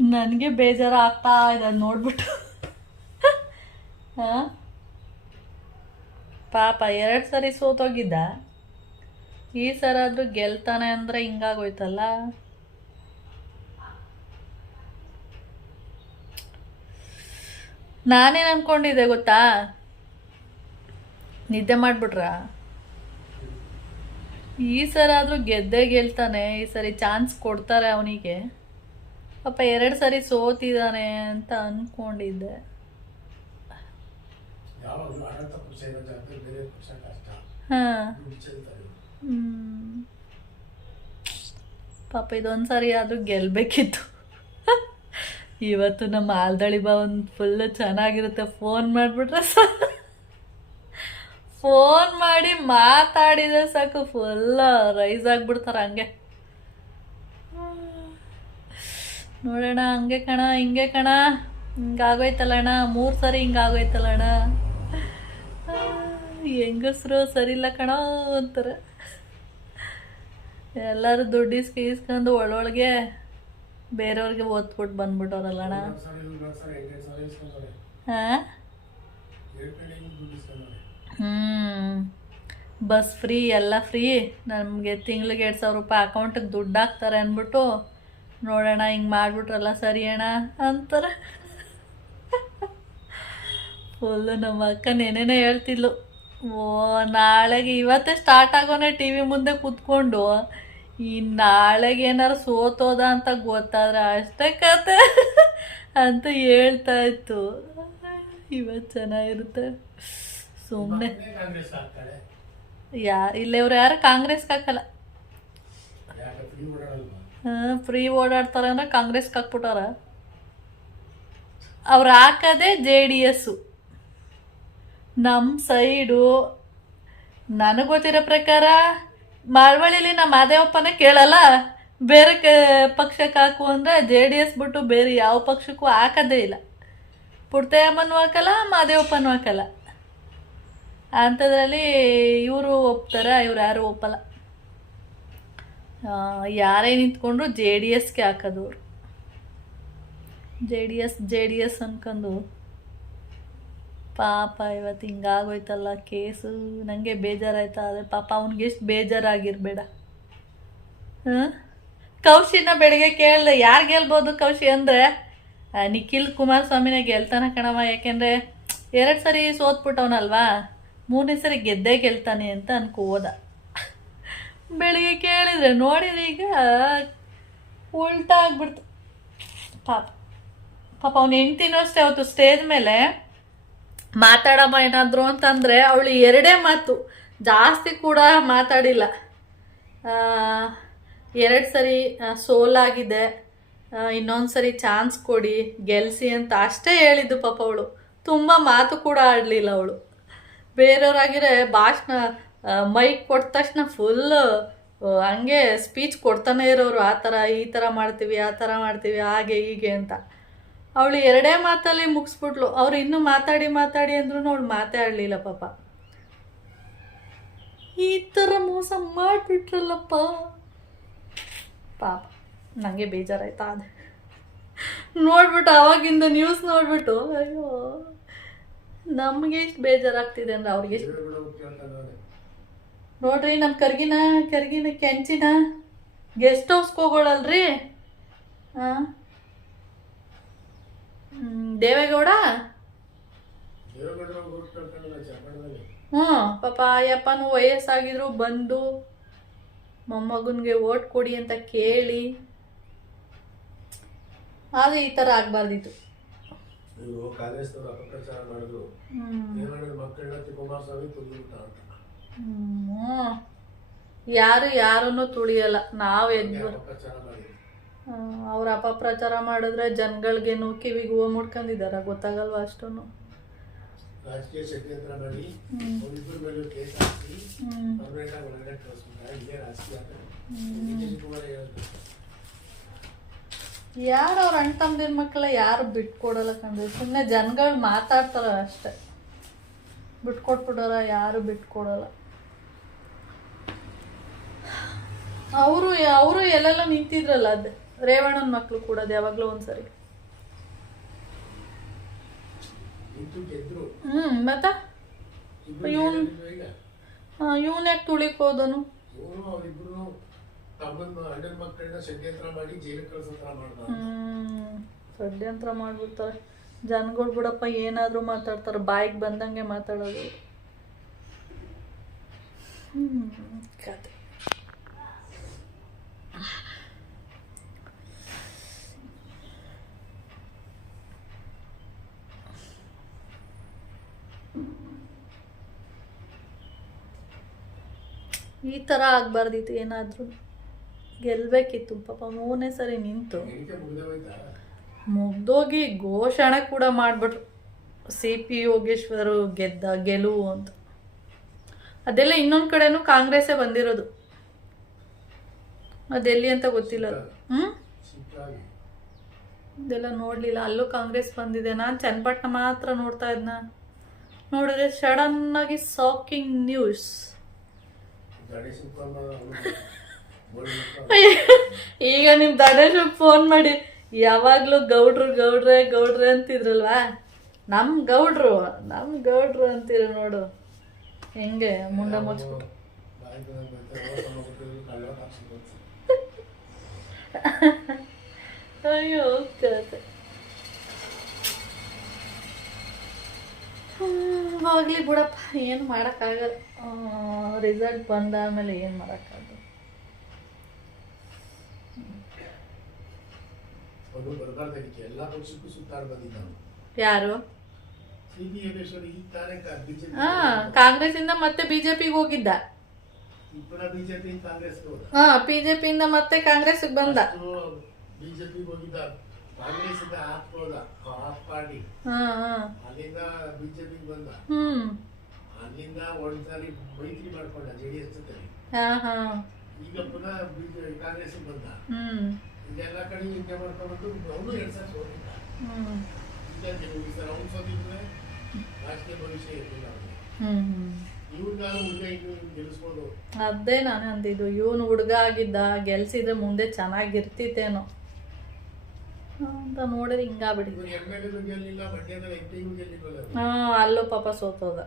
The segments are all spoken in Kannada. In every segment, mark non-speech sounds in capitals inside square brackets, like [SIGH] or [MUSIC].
ನನಗೆ ಬೇಜಾರು ಆಗ್ತಾ ಇದೆ ನೋಡ್ಬಿಟ್ಟು. ಹಾಂ? ಪಾಪ, ಎರಡು ಸರಿ ಸೋತೋಗಿದ್ದ. ಈ ಸರ ಆದರೂ ಗೆಲ್ತಾನೆ ಅಂದರೆ ಹಿಂಗಾಗೋಯ್ತಲ್ಲ? ನಾನೇನು ಅಂದ್ಕೊಂಡಿದ್ದೆ ಗೊತ್ತಾ? ನಿದ್ದೆ ಮಾಡಿಬಿಟ್ರಾ? ಈ ಸರ ಆದರೂ ಗೆದ್ದೇ ಗೆಲ್ತಾನೆ, ಈ ಸರಿ ಚಾನ್ಸ್ ಕೊಡ್ತಾರೆ ಅವನಿಗೆ. ಪಾಪ ಎರಡು ಸಾರಿ ಸೋತಿದ್ದಾನೆ ಅಂತ ಅಂದ್ಕೊಂಡಿದ್ದೆ. ಪಾಪ ಇದೊಂದು ಸಾರಿ ಆದರೂ ಗೆಲ್ಬೇಕಿತ್ತು. ಇವತ್ತು ನಮ್ಮ ಆಲ್ದಳಿ ಒಂದು ಫುಲ್ ಚೆನ್ನಾಗಿರುತ್ತೆ. ಫೋನ್ ಮಾಡಿಬಿಟ್ರೆ ಫೋನ್ ಮಾಡಿ ಮಾತಾಡಿದ್ರೆ ಸಾಕು. ಫುಲ್ ರೈಸ್ ಆಗ್ಬಿಡ್ತಾರೆ ಹಂಗೆ. ನೋಡೋಣ ಹಂಗೆ ಕಣ ಹಿಂಗೆ ಕಣ. ಹಿಂಗಾಗೋಯ್ತಲ್ಲಣ್ಣ ಮೂರು ಸರಿ ಹಿಂಗಾಗೋಯ್ತಲ್ಲಣ್ಣ. ಹೆಂಗಸ್ರು ಸರಿಯಿಲ್ಲ ಕಣ ಅಂತಾರೆ. ಎಲ್ಲರೂ ದುಡ್ಡು ಇಸ್ಕ ಇಸ್ಕೊಂಡು ಒಳೊಳಗೆ ಬೇರೆಯವ್ರಿಗೆ ಓದ್ಬಿಟ್ಟು ಬಂದ್ಬಿಟ್ಟವ್ರಲ್ಲಣ್ಣ. ಹಾಂ? ಹ್ಞೂ ಬಸ್ ಫ್ರೀ ಎಲ್ಲ ಫ್ರೀ. ನಮಗೆ ತಿಂಗ್ಳಿಗೆ ಎರಡು ಸಾವಿರ ರೂಪಾಯಿ ಅಕೌಂಟಿಗೆ ದುಡ್ಡು ಹಾಕ್ತಾರೆ ಅಂದ್ಬಿಟ್ಟು ನೋಡೋಣ, ಹಿಂಗೆ ಮಾಡಿಬಿಟ್ರಲ್ಲ ಸರಿ ಅಣ್ಣ ಅಂತಾರೆ. ಫುಲ್ಲು ನಮ್ಮ ಅಕ್ಕ ನೆನೆನೇ ಹೇಳ್ತಿದ್ಲು, ಓ, ನಾಳೆಗೆ ಇವತ್ತೇ ಸ್ಟಾರ್ಟ್ ಆಗೋಣ ಟಿ ವಿ ಮುಂದೆ ಕೂತ್ಕೊಂಡು ಈ ನಾಳೆಗೆ ಏನಾರು ಸೋತೋದ ಅಂತ ಗೊತ್ತಾದ್ರೆ ಅಷ್ಟೇ ಕತೆ ಅಂತ ಹೇಳ್ತಾ ಇತ್ತು. ಇವತ್ತು ಚೆನ್ನಾಗಿರುತ್ತೆ. ಸುಮ್ಮನೆ ಯಾ ಇಲ್ಲಿವ್ರು ಯಾರು ಕಾಂಗ್ರೆಸ್ಗೆ ಹಾಕಲ್ಲ. ಫ್ರೀ ಓಡಾಡ್ತಾರೆ ಅಂದ್ರೆ ಕಾಂಗ್ರೆಸ್ಗೆ ಹಾಕ್ಬಿಟ್ಟಾರ. ಅವ್ರು ಹಾಕೋದೇ ಜೆ ಡಿ ಎಸ್ಸು. ನಮ್ಮ ಸೈಡು ನನಗೆ ಗೊತ್ತಿರೋ ಪ್ರಕಾರ ಮಾರ್ವಳ್ಳಿಲಿ ನಮ್ಮ ಮಾದೇವಪ್ಪನ ಕೇಳಲ್ಲ. ಬೇರೆ ಕ, ಪಕ್ಷಕ್ಕೆ ಹಾಕು ಅಂದರೆ ಜೆ ಡಿ ಎಸ್ ಬಿಟ್ಟು ಬೇರೆ ಯಾವ ಪಕ್ಷಕ್ಕೂ ಹಾಕೋದೇ ಇಲ್ಲ. ಪುಡ್ತಯ್ಯಮ್ಮನೂ ಹಾಕಲ್ಲ, ಮಾದೇವಪ್ಪನೂ ಹಾಕಲ್ಲ. ಅಂಥದ್ರಲ್ಲಿ ಇವರು ಒಪ್ತಾರೆ, ಇವ್ರು ಯಾರು ಒಪ್ಪಲ್ಲ. ಯಾರೇ ನಿಂತ್ಕೊಂಡ್ರು ಜೆ ಡಿ ಎಸ್ಗೆ ಹಾಕೋದು. J D S J D S ಅನ್ಕೊಂಡು ಪಾಪ ಇವತ್ತು ಹಿಂಗಾಗೋಯ್ತಲ್ಲ ಕೇಸು. ನನಗೆ ಬೇಜಾರಾಯ್ತಾ ಅದೇ ಪಾಪ ಅವ್ನಿಗೆ ಎಷ್ಟು ಬೇಜಾರಾಗಿರ್ಬೇಡ. ಹಾಂ? ಕೌಶಿನ ಬೆಳಗ್ಗೆ ಕೇಳಿದೆ, ಯಾರು ಗೆಲ್ಬೋದು ಕೌಶಿ ಅಂದರೆ? ನಿಖಿಲ್ ಕುಮಾರಸ್ವಾಮಿನೇ ಗೆಲ್ತಾನೆ ಕಣವ ಯಾಕೆಂದರೆ ಎರಡು ಸರಿ ಸೋತ್ಬಿಟ್ಟವನಲ್ವಾ? ಮೂರನೇ ಸರಿ ಗೆದ್ದೇ ಗೆಲ್ತಾನೆ ಅಂತ ಅನ್ಕೋದ ಬೆಳಿಗ್ಗೆ ಕೇಳಿದ್ರೆ ನೋಡಿದ್ರೆ ಈಗ ಉಲ್ಟಾ ಆಗ್ಬಿಡ್ತು ಪಾಪ. ಪಾಪ ಅವ್ನ ಹೆಂಡ್ತಿನೂ ಅಷ್ಟೇ, ಅವತ್ತು ಸ್ಟೇಜ್ ಮೇಲೆ ಮಾತಾಡಮ್ಮ ಏನಾದ್ರು ಅಂತಂದರೆ ಅವಳು ಎರಡೇ ಮಾತು, ಜಾಸ್ತಿ ಕೂಡ ಮಾತಾಡಿಲ್ಲ. ಎರಡು ಸರಿ ಸೋಲಾಗಿದೆ ಇನ್ನೊಂದು ಸರಿ ಚಾನ್ಸ್ ಕೊಡಿ, ಗೆಲ್ಸಿ ಅಂತ ಅಷ್ಟೇ ಹೇಳಿದ್ದು ಪಾಪ ಅವಳು. ತುಂಬ ಮಾತು ಕೂಡ ಆಡಲಿಲ್ಲ ಅವಳು. ಬೇರೆಯವರಾಗಿರೋ ಭಾಷಣ ಮೈಕ್ ಕೊಟ್ಟ ತಕ್ಷಣ ಫುಲ್ ಹಂಗೆ ಸ್ಪೀಚ್ ಕೊಡ್ತಾನೆ ಇರೋರು, ಆ ಥರ ಈ ಥರ ಮಾಡ್ತೀವಿ, ಆ ಥರ ಮಾಡ್ತೀವಿ, ಹಾಗೆ, ಹೀಗೆ ಅಂತ. ಅವಳು ಎರಡೇ ಮಾತಲ್ಲಿ ಮುಗಿಸ್ಬಿಟ್ಲು. ಅವ್ರು ಇನ್ನೂ ಮಾತಾಡಿ ಮಾತಾಡಿ ಅಂದ್ರು ಅವಳು ಮಾತಾಡಲಿಲ್ಲ ಪಾಪ. ಈ ಥರ ಮೋಸ ಮಾಡಿಬಿಟ್ರಲ್ಲಪ್ಪ. ಪಾಪ ನನಗೆ ಬೇಜಾರಾಯ್ತಾ ಅದು ನೋಡ್ಬಿಟ್ಟು ಅವಾಗಿಂದ ನ್ಯೂಸ್ ನೋಡ್ಬಿಟ್ಟು, ಅಯ್ಯೋ, ನಮಗೆ ಎಷ್ಟು ಬೇಜಾರಾಗ್ತಿದೆ ಅಂದ್ರೆ ಅವ್ರಿಗೆ ಎಷ್ಟು ಬೇರೆ ಬಿಡ ಕೇಳ್ತಾನೆ ನೋಡ್ರಿ ನಮ್ಮ ಕರ್ಗಿನ ಕರ್ಗಿನ ಕೆಂಚಿನ ಗೆಸ್ಟ್ ಹೌಸ್ಗೆ ಹೋಗೋಳಲ್ರಿ? ಹಾಂ ದೇವೇಗೌಡ? ಹ್ಞೂ ಪಾಪ ಅಯ್ಯಪ್ಪನೂ ವಯಸ್ಸಾಗಿದ್ರು ಬಂದು ಮೊಮ್ಮಗನಿಗೆ ಓಟ್ ಕೊಡಿ ಅಂತ ಕೇಳಿ. ಆದರೆ ಈ ಥರ ಆಗಬಾರ್ದಿತ್ತು. ಅಪಪ್ರಚಾರ ಮಾಡಿದ್ರು. ಮಕ್ಕಳನ್ನ ಕುಮಾರಸ್ವಾಮಿ ಅಂತ. ಯಾರು ಯಾರನ್ನು ತುಳಿಯಲ್ಲ ನಾವು ಎದ್ದು ಅವ್ರ ಅಪಪ್ರಚಾರ ಮಾಡಿದ್ರೆ ಜನಗಳಿಗೇನು ಕಿವಿಗೆ ಹೂವು ಮುಡ್ಕೊಂಡಿದಾರ ಗೊತ್ತಾಗಲ್ವಾ ಹೇಳಿದ್ರು ಯಾರು ಅವ್ರ ಅಣ್ಣ ತಮ್ಮದಿನ ಮಕ್ಕಳ ಯಾರು ಬಿಟ್ಕೊಡಲ್ಲ ಕಂಡ್ರೆ ಸುಮ್ಮನೆ ಜನಗಳು ಮಾತಾಡ್ತಾರ ಅಷ್ಟೇ. ಬಿಟ್ಕೊಟ್ಬಿಡೋರ ಯಾರು ಬಿಟ್ಕೊಡಲ್ಲ. ಅವರು ಅವರು ಎಲ್ಲೆಲ್ಲ ನಿಂತಿದ್ರಲ್ಲ? ಅದು ರೇವಣ್ಣನ ಮಕ್ಕಳು ಕೂಡ ಯಾವಾಗಲೂ ಒಂದ್ಸರಿ. ಹ್ಮ್ ಮತ್ತ? ಇವ್ನ್- ಇವನ್ ಯಾಕೆ ತುಳಿಕ್ ಹೋದನು? ಷಡ್ಯಂತ್ರ ಮಾಡ್ಬಿಡ್ತಾರೆ. ಜನಗಳು ಬಿಡಪ್ಪ ಏನಾದರೂ ಮಾತಾಡ್ತಾರೆ. ಬಾಯಿಗೆ ಬಂದಂಗೆ ಮಾತಾಡೋದು. ಹ್ಮ್ ಕತೆ. ಈ ಥರ ಆಗ್ಬಾರ್ದಿತ್ತು ಏನಾದರೂ. ಗೆಲ್ಬೇಕಿತ್ತು ಪಾಪ ಮೂರನೇ ಸರಿ ನಿಂತು. ಮುಗ್ದೋಗಿ ಘೋಷಣೆ ಕೂಡ ಮಾಡಿಬಿಟ್ರು. ಸಿ ಪಿ ಯೋಗೇಶ್ವರು ಗೆದ್ದ ಗೆಲುವು ಅಂತ. ಅದೆಲ್ಲ ಇನ್ನೊಂದು ಕಡೆನೂ ಕಾಂಗ್ರೆಸ್ಸೇ ಬಂದಿರೋದು. ಅದೆಲ್ಲಿ ಅಂತ ಗೊತ್ತಿಲ್ಲ. ಅದು ಹ್ಞೂ ಸಿಟ್ಟಾಗಿ ಇದೆಲ್ಲ ನೋಡಲಿಲ್ಲ. ಅಲ್ಲೂ ಕಾಂಗ್ರೆಸ್ ಬಂದಿದೆ ನಾನು ಚನ್ನಪಟ್ಟಣ ಮಾತ್ರ ನೋಡ್ತಾ ಇದ್ನ? ನೋಡಿದ್ರೆ ಆಗಿ ಸಾಕಿಂಗ್ ನ್ಯೂಸ್ ಈಗ ನಿಮ್ ದಡೇಶ್ ಫೋನ್ ಮಾಡಿ ಯಾವಾಗಲೂ ಗೌಡ್ರು ಗೌಡ್ರೆ ಗೌಡ್ರೆ ಅಂತಿದ್ರಲ್ವಾ? ನಮ್ಮ ಗೌಡ್ರು ನಮ್ಮ ಗೌಡ್ರು ಅಂತೀರ ನೋಡು. ಹೆಂಗೆ ಮುಂಡ ಮುಚ್ಬಿಟ್ಟು [LAUGHS] ಅಯ್ಯೋ ಕತೆ ಹೋಗ್ಲಿ ಬಿಡಪ್ಪ ಏನು ಮಾಡೋಕ್ಕಾಗಲ್ಲ. ರಿಸಲ್ಟ್ ಬಂದಾದ್ಮೇಲೆ ಏನು ಮಾಡೋಕ್ಕಾಗಲ್ಲ. ಯಾರು? ಸಿ ಬಿ ಯೋಗೇಶ್ವರ ಈ ತಾನೇ ಬಿಜೆಪಿ ಹಾ ಕಾಂಗ್ರೆಸ್ಸಿಂದ ಮತ್ತೆ ಬಿಜೆಪಿಗೆ ಹೋಗಿದ್ದ. ಪುನಃ ಬಿಜೆಪಿ ಕಾಂಗ್ರೆಸ್ ಹಾ ಬಿಜೆಪಿಯಿಂದ ಮತ್ತೆ ಕಾಂಗ್ರೆಸ್ಗೆ ಬಂದ. ಬಿಜೆಪಿ ಹೋಗಿದ್ದ. ಕಾಂಗ್ರೆಸ್ ಇಂದ ಆಪ್ ಪಾರ್ಟಿ. ಹಾ ಹಾ ಅಲ್ಲಿಂದ ಬಿಜೆಪಿಗೆ ಬಂದ. ಹ್ಮ್. ಅಲ್ಲಿಂದ ಒಂದ್ಸರಿ ಮೈತ್ರಿ ಮಾಡ್ಕೊಂಡ ಜೆಡಿಎಸ್ ಜೊತೆ ಹಾ ಹಾ. ಈಗ ಪುನಃ ಬಿಜೆಪಿ ಕಾಂಗ್ರೆಸ್ ಬಂದ. ಹ್ಮ್. ಇದೆಲ್ಲ ಕಡೆ ಹಿಂಗೆ ಮಾಡ್ಕೊಂಡು ಅವನು ಎರಡ್ ಸಾವಿರ ಸೋತಿದ್ದ. ಹ್ಮ್. ಈಗ ಗೆಲುವು ಸರ್ ಅವ್ನು ಸೋತಿದ್ರೆ ರಾಜಕೀಯ ಭವಿಷ್ಯ ಇರಲಿಲ್ಲ ಅವನಿಗೆ. ಹ್ಮ್ ಹ್ಮ್. ಇವ್ರಿಗಾರು ಹುಡುಗ ಇನ್ನು ಗೆಲ್ಲಿಸ್ಬೋದು ಅದೇ ನಾನು ಅಂದಿದ್ದು ಇವನು ಹುಡುಗ ಆಗಿದ್ದ ಗೆಲ್ಸಿದ್ರೆ ಮುಂದೆ ಚೆನ್ನಾಗಿರ್ತಿತ್ತೇನೋ. ಎಂ ನೋಡಿದ್ರೆ ಗೆಲ್ಲಿಲ್ಲ ಹಾ ಅಲ್ಲೂ ಪಾಪ ಸೋತೋದ.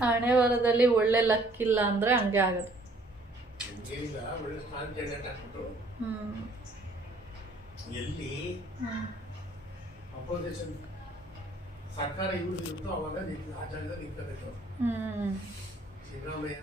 ಹಣೆ ವರದಲ್ಲಿ ಒಳ್ಳೆ ಲಕ್ ಇಲ್ಲ ಅಂದ್ರೆ ಹಂಗೆ ಆಗದು. ಎಲ್ಲಿ ಅಪೋಸಿಷನ್ ಸರ್ಕಾರ ಇವ್ರು ಇತ್ತು ಅವಾಗ ನಿಂತು ಆ 听到没有